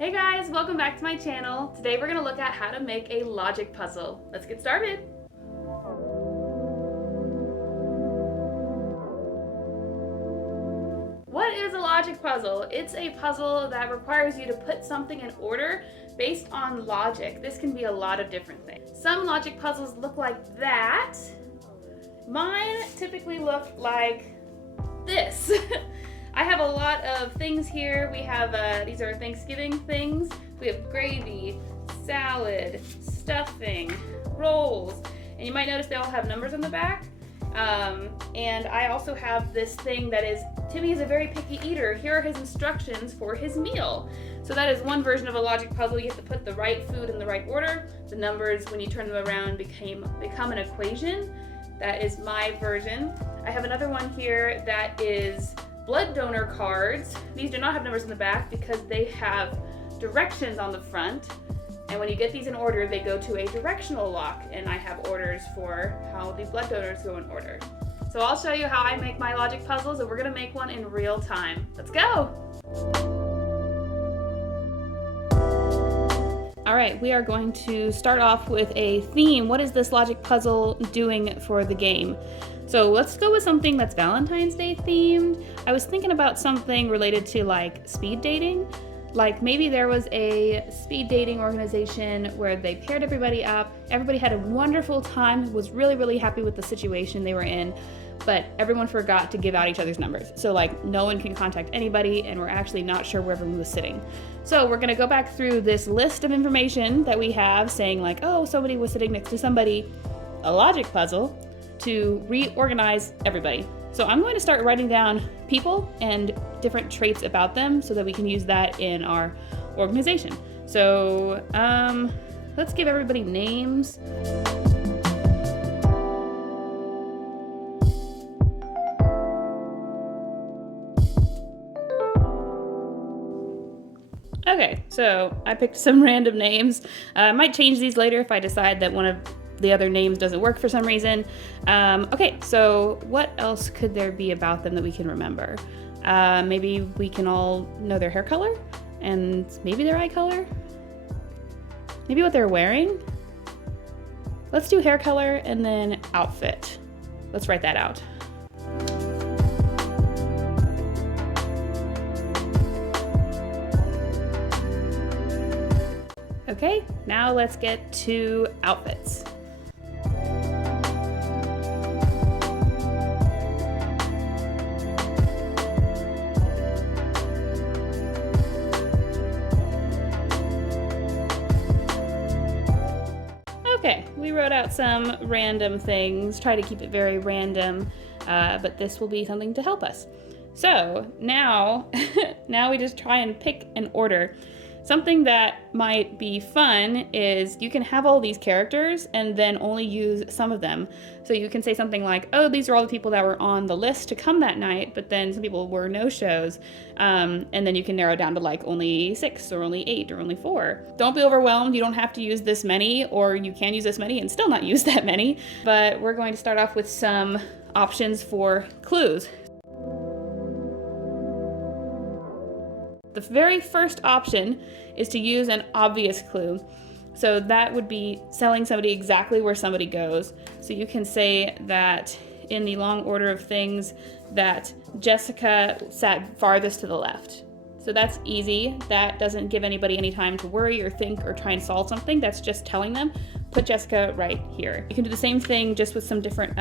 Hey guys, welcome back to my channel. Today we're going to look at how to make a logic puzzle. Let's get started. What is a logic puzzle? It's a puzzle that requires you to put something in order based on logic. This can be a lot of different things. Some logic puzzles look like that. Mine typically look like this. I have a lot of things here. We have, these are Thanksgiving things. We have gravy, salad, stuffing, rolls, and you might notice they all have numbers on the back. And I also have this thing that is, Timmy is a very picky eater. Here are his instructions for his meal. So that is one version of a logic puzzle. You have to put the right food in the right order. The numbers, when you turn them around, become an equation. That is my version. I have another one here that is blood donor cards. These do not have numbers in the back because they have directions on the front. And when you get these in order, they go to a directional lock, and I have orders for how the blood donors go in order. So I'll show you how I make my logic puzzles, and we're gonna make one in real time. Let's go! All right, we are going to start off with a theme. What is this logic puzzle doing for the game? So let's go with something that's Valentine's Day themed. I was thinking about something related to like speed dating. Like maybe there was a speed dating organization where they paired everybody up. Everybody had a wonderful time, was really, really happy with the situation they were in, but everyone forgot to give out each other's numbers. So like no one can contact anybody, and we're actually not sure where everyone was sitting. So we're gonna go back through this list of information that we have saying like, oh, somebody was sitting next to somebody, a logic puzzle, to reorganize everybody. So I'm going to start writing down people and different traits about them so that we can use that in our organization. So let's give everybody names. Okay, so I picked some random names. I might change these later if I decide that one of the other names doesn't work for some reason. Okay, so what else could there be about them that we can remember? Maybe we can all know their hair color and maybe their eye color. Maybe what they're wearing. Let's do hair color and then outfit. Let's write that out. Okay, now let's get to outfits. Okay, we wrote out some random things, try to keep it very random, but this will be something to help us. So now, now we just try and pick an order. Something that might be fun is you can have all these characters and then only use some of them. So you can say something like, oh, these are all the people that were on the list to come that night, but then some people were no-shows. And then you can narrow down to like only 6 or only 8 or only 4. Don't be overwhelmed. You don't have to use this many, or you can use this many and still not use that many. But we're going to start off with some options for clues. The very first option is to use an obvious clue. So that would be telling somebody exactly where somebody goes. So you can say that in the long order of things that Jessica sat farthest to the left. So that's easy. That doesn't give anybody any time to worry or think or try and solve something. That's just telling them, put Jessica right here. You can do the same thing just with some different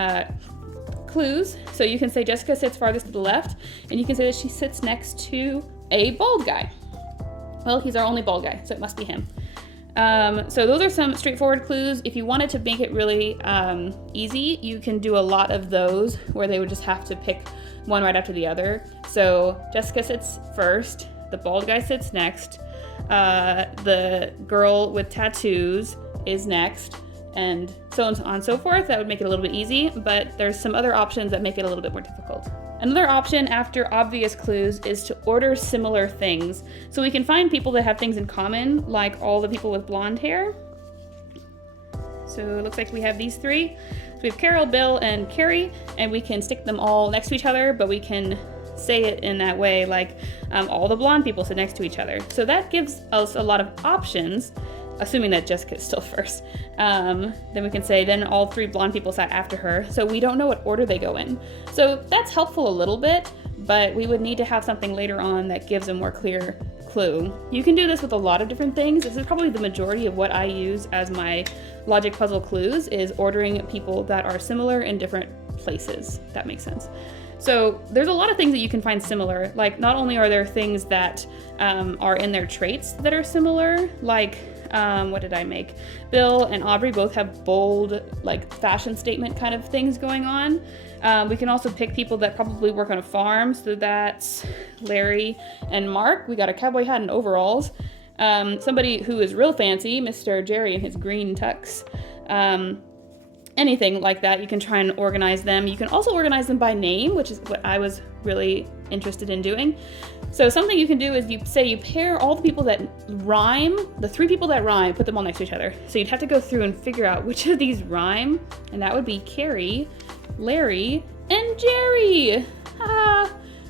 clues. So you can say Jessica sits farthest to the left, and you can say that she sits next to a bald guy. Well, he's our only bald guy, so it must be him. So those are some straightforward clues. If you wanted to make it really easy, you can do a lot of those where they would just have to pick one right after the other. So Jessica sits first, the bald guy sits next, the girl with tattoos is next, and so on and so forth. That would make it a little bit easy, but there's some other options that make it a little bit more difficult. Another option after obvious clues is to order similar things. So we can find people that have things in common, like all the people with blonde hair. So it looks like we have these 3. So we have Carol, Bill, and Carrie, and we can stick them all next to each other, but we can say it in that way, like all the blonde people sit next to each other. So that gives us a lot of options, assuming that Jessica's still first. Then we can say, then all 3 blonde people sat after her. So we don't know what order they go in. So that's helpful a little bit, but we would need to have something later on that gives a more clear clue. You can do this with a lot of different things. This is probably the majority of what I use as my logic puzzle clues, is ordering people that are similar in different places. If that makes sense. So there's a lot of things that you can find similar. Like, not only are there things that are in their traits that are similar, like what did I make? Bill and Aubrey both have bold, like, fashion statement kind of things going on. We can also pick people that probably work on a farm. So that's Larry and Mark. We got a cowboy hat and overalls. Somebody who is real fancy, Mr. Jerry in his green tux. Anything like that, you can try and organize them. You can also organize them by name, which is what I was really interested in doing. So something you can do is you pair all the people that rhyme, the 3 people that rhyme, put them all next to each other. So you'd have to go through and figure out which of these rhyme, and that would be Carrie, Larry, and Jerry.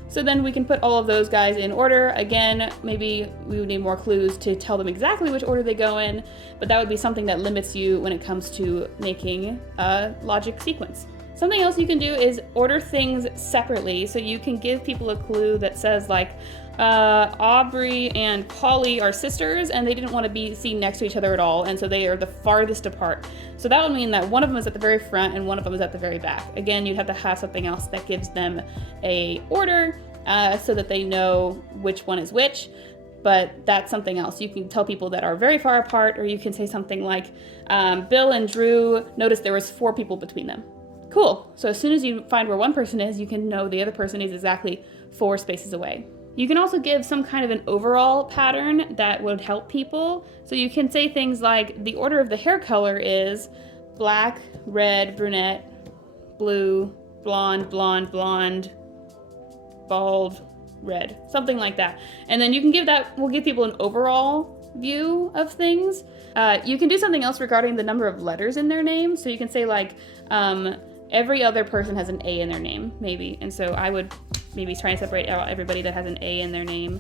So then we can put all of those guys in order. Again, maybe we would need more clues to tell them exactly which order they go in, but that would be something that limits you when it comes to making a logic sequence. Something else you can do is order things separately. So you can give people a clue that says, like, Aubrey and Polly are sisters, and they didn't want to be seen next to each other at all, and so they are the farthest apart. So that would mean that one of them is at the very front and one of them is at the very back. Again, you'd have to have something else that gives them a order so that they know which one is which. But that's something else. You can tell people that are very far apart, or you can say something like, Bill and Drew noticed there was 4 people between them. Cool. So as soon as you find where one person is, you can know the other person is exactly 4 spaces away. You can also give some kind of an overall pattern that would help people. So you can say things like, the order of the hair color is black, red, brunette, blue, blonde, blonde, blonde, bald, red, something like that. And then you can we'll give people an overall view of things. You can do something else regarding the number of letters in their name. So you can say, like, every other person has an A in their name, maybe. And so I would maybe try and separate out everybody that has an A in their name.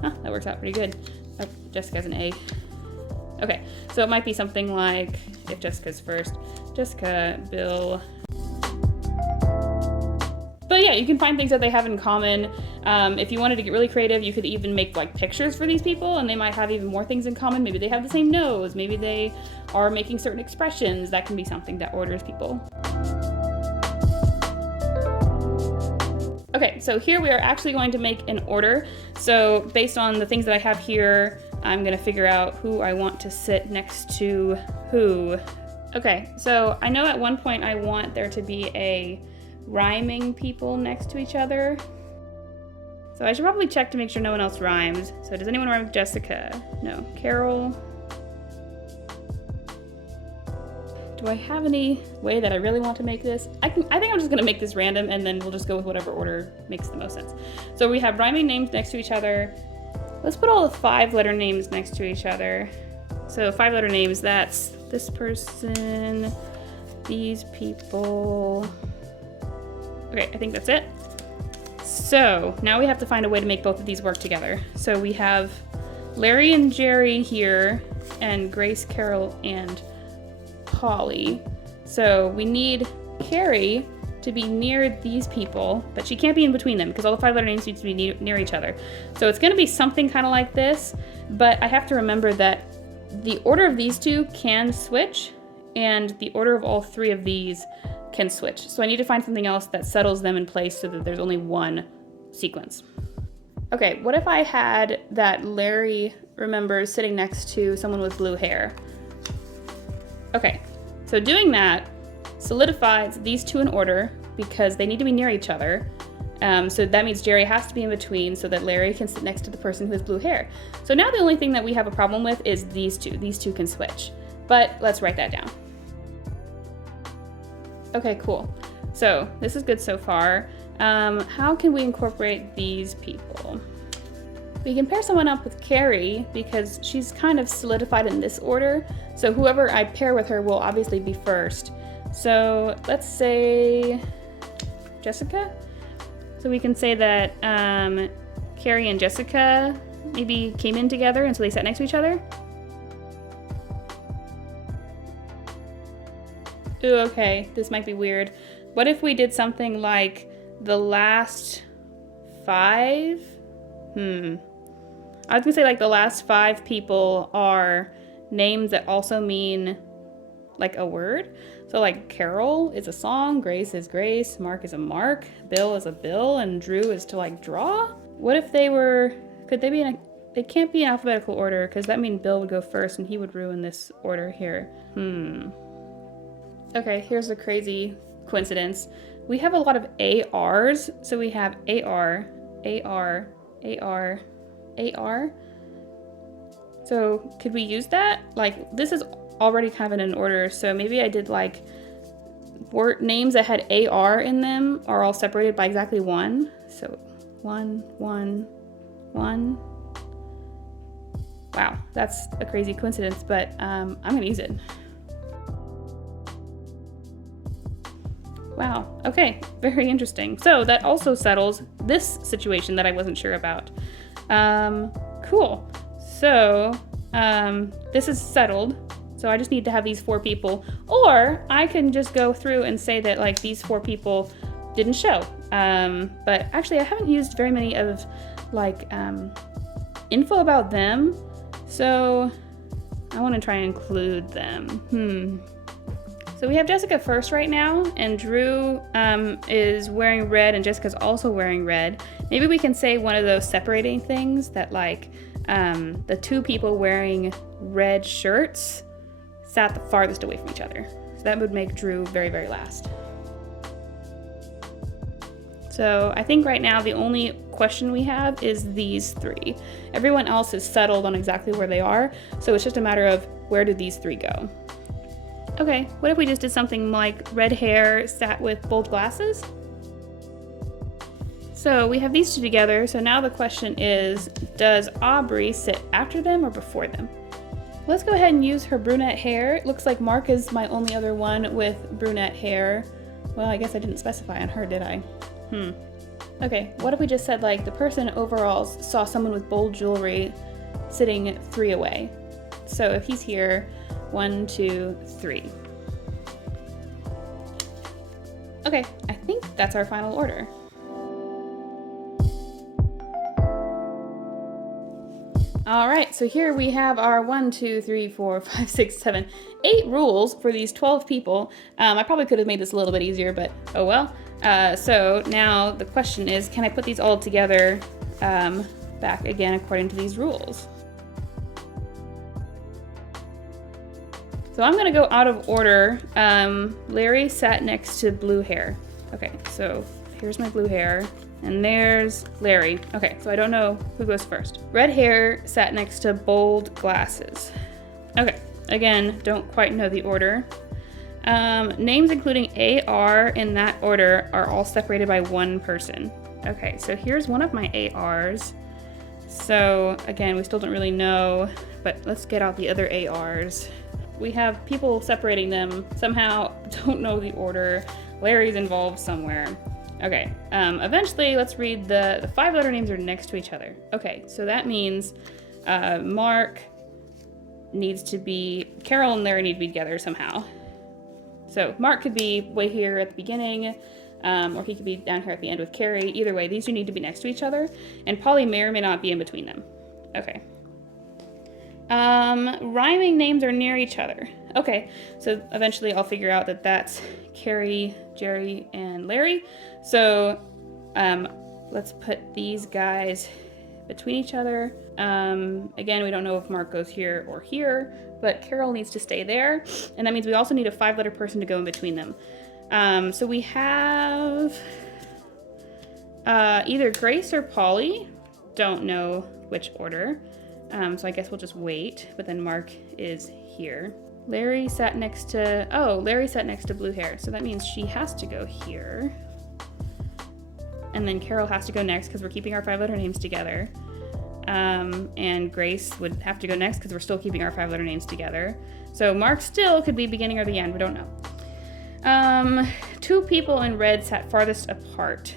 That works out pretty good. Oh, Jessica has an A. Okay, so it might be something like, if Jessica's first, Jessica, Bill. But yeah, you can find things that they have in common. If you wanted to get really creative, you could even make, like, pictures for these people, and they might have even more things in common. Maybe they have the same nose. Maybe they are making certain expressions. That can be something that orders people. Okay, so here we are actually going to make an order. So based on the things that I have here, I'm gonna figure out who I want to sit next to who. Okay, so I know at one point I want there to be a rhyming people next to each other. So I should probably check to make sure no one else rhymes. So does anyone rhyme with Jessica? No. Carol? Do I have any way that I really want to make this? I think I'm just gonna make this random, and then we'll just go with whatever order makes the most sense. So we have rhyming names next to each other. Let's put all the 5-letter names next to each other. So 5-letter names, that's this person, these people. Okay, I think that's it. So now we have to find a way to make both of these work together. So we have Larry and Jerry here, and Grace, Carol, and Polly. So we need Carrie to be near these people, but she can't be in between them because all the 5-letter names need to be near each other. So it's going to be something kind of like this, but I have to remember that the order of these 2 can switch, and the order of all 3 of these can switch. So I need to find something else that settles them in place so that there's only one sequence. Okay, what if I had that Larry remembers sitting next to someone with blue hair? Okay, so doing that solidifies these 2 in order because they need to be near each other. So that means Jerry has to be in between so that Larry can sit next to the person who has blue hair. So now the only thing that we have a problem with is these 2. These 2 can switch, but let's write that down. Okay, cool. So this is good so far. How can we incorporate these people? We can pair someone up with Carrie because she's kind of solidified in this order. So whoever I pair with her will obviously be first. So let's say Jessica. So So we can say that Carrie and Jessica maybe came in together and so they sat next to each other. Ooh, okay, this might be weird. What if we did something like the last 5? I was gonna say like the last 5 people are names that also mean like a word. So like Carol is a song, Grace is Grace, Mark is a Mark, Bill is a Bill, and Drew is to like draw. What if they were, could they be in a, they can't be in alphabetical order because that means Bill would go first and he would ruin this order here. Okay, here's a crazy coincidence. We have a lot of ARs, so we have AR, AR, AR, AR. So could we use that? Like this is already kind of in an order, so maybe I did like word names that had AR in them are all separated by exactly 1. So 1, 1, 1. Wow, that's a crazy coincidence, but I'm gonna use it. Wow, okay, very interesting. So that also settles this situation that I wasn't sure about. Cool. So this is settled. So I just need to have these 4 people, or I can just go through and say that like these 4 people didn't show. But actually I haven't used very many of like info about them. So I want to try and include them. So we have Jessica first right now, and Drew is wearing red and Jessica's also wearing red. Maybe we can say one of those separating things that like the 2 people wearing red shirts sat the farthest away from each other. So that would make Drew very, very last. So I think right now the only question we have is these 3. Everyone else is settled on exactly where they are. So it's just a matter of where did these 3 go? Okay, what if we just did something like red hair sat with bold glasses? So we have these 2 together. So now the question is, does Aubrey sit after them or before them? Let's go ahead and use her brunette hair. It looks like Mark is my only other one with brunette hair. Well, I guess I didn't specify on her, did I? Okay, what if we just said like the person overalls saw someone with bold jewelry sitting 3 away? So if he's here, 1, 2, 3. Okay, I think that's our final order. All right, so here we have our 1, 2, 3, 4, 5, 6, 7, 8 rules for these 12 people. I probably could have made this a little bit easier, but oh well. So now the question is, can I put these all together back again according to these rules? So I'm gonna go out of order. Larry sat next to blue hair. Okay, so here's my blue hair. And there's Larry. Okay, so I don't know who goes first. Red hair sat next to bold glasses. Okay, again, don't quite know the order. Names including AR in that order are all separated by 1 person. Okay, so here's one of my ARs. So again, we still don't really know, but let's get out the other ARs. We have people separating them, somehow don't know the order. Larry's involved somewhere. Okay, eventually let's read the 5-letter names are next to each other. Okay, so that means Mark needs to be, Carol and Larry need to be together somehow. So Mark could be way here at the beginning, or he could be down here at the end with Carrie. Either way, these 2 need to be next to each other, and Polly may or may not be in between them. Okay. Rhyming names are near each other. Okay, so eventually I'll figure out that that's Carrie, Jerry, and Larry. So let's put these guys between each other. Again, we don't know if Mark goes here or here, but Carol needs to stay there. And that means we also need a 5-letter person to go in between them. So we have either Grace or Polly. Don't know which order. So I guess we'll just wait, but then Mark is here. Larry sat next to, Larry sat next to blue hair. So that means she has to go here. And then Carol has to go next because we're keeping our 5-letter names together. And Grace would have to go next because we're still keeping our 5-letter names together. So Mark still could be beginning or the end, we don't know. 2 people in red sat farthest apart.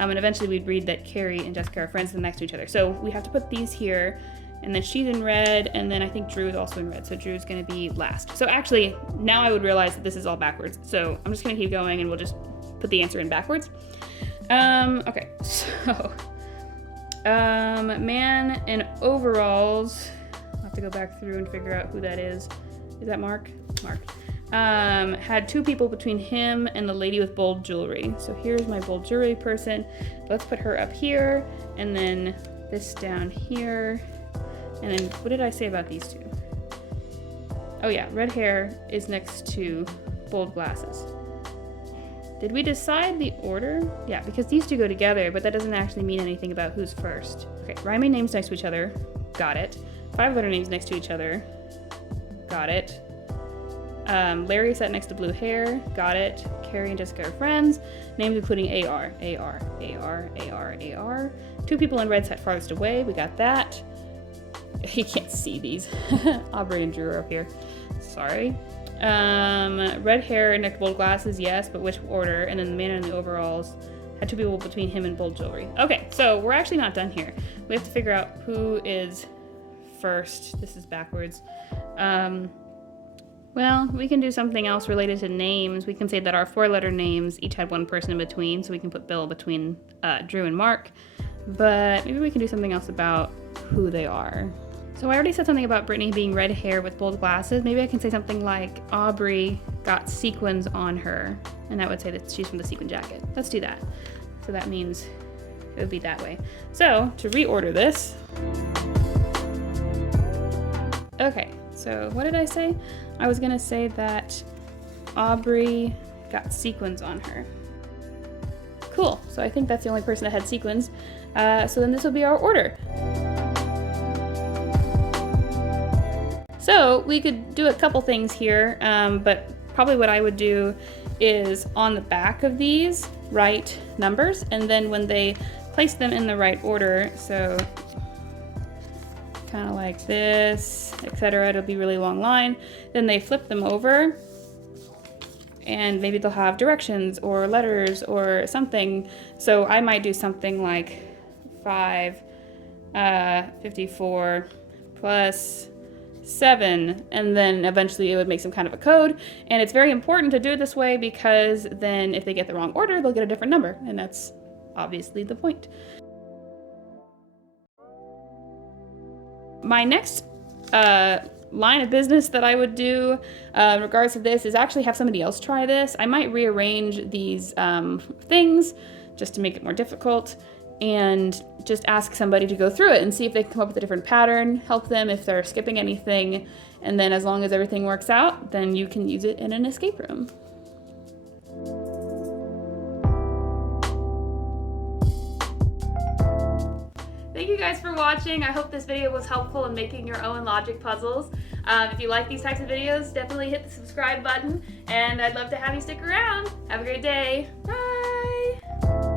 And eventually we'd read that Carrie and Jessica are friends and next to each other. So we have to put these here, and then she's in red, and then I think Drew is also in red, so Drew's gonna be last. So actually, now I would realize that this is all backwards. So I'm just gonna keep going and we'll just put the answer in backwards. Okay, so, man in overalls, I'll have to go back through and figure out who that is. Is that Mark? Mark. Had 2 people between him and the lady with bold jewelry. So here's my bold jewelry person. Let's put her up here, and then this down here. And then what did I say about these 2? Oh yeah, red hair is next to bold glasses. Did we decide the order? Yeah, because these 2 go together, but that doesn't actually mean anything about who's first. Okay, rhyming names next to each other. Got it. 5-letter names next to each other. Got it. Larry sat next to blue hair. Got it. Carrie and Jessica are friends. Names including AR. AR. AR. AR. AR. 2 people in red sat farthest away. We got that. You can't see these. Aubrey and Drew are up here. Sorry. Red hair and bold glasses, yes, but which order? And then the man in the overalls had 2 people between him and bold jewelry. Okay, so we're actually not done here. We have to figure out who is first. This is backwards. Well, we can do something else related to names. We can say that our 4-letter names each had 1 person in between, so we can put Bill between Drew and Mark. But maybe we can do something else about who they are. So I already said something about Brittany being red hair with bold glasses. Maybe I can say something like Aubrey got sequins on her, and that would say that she's from the sequin jacket. Let's do that. So that means it would be that way. So to reorder this. Okay, so what did I say? I was gonna say that Aubrey got sequins on her. Cool, so I think that's the only person that had sequins. So then this will be our order. So we could do a couple things here, but probably what I would do is on the back of these, write numbers, and then when they place them in the right order, so kind of like this, etc. It'll be a really long line. Then they flip them over, and maybe they'll have directions or letters or something. So I might do something like 54 plus 7, and then eventually it would make some kind of a code. And it's very important to do it this way because then if they get the wrong order, they'll get a different number, and that's obviously the point. My next line of business that I would do in regards to this is actually have somebody else try this. I might rearrange these things just to make it more difficult, and just ask somebody to go through it and see if they can come up with a different pattern, help them if they're skipping anything, and then as long as everything works out, then you can use it in an escape room. Thank you guys for watching. I hope this video was helpful in making your own logic puzzles. If you like these types of videos, definitely hit the subscribe button, and I'd love to have you stick around. Have a great day. Bye!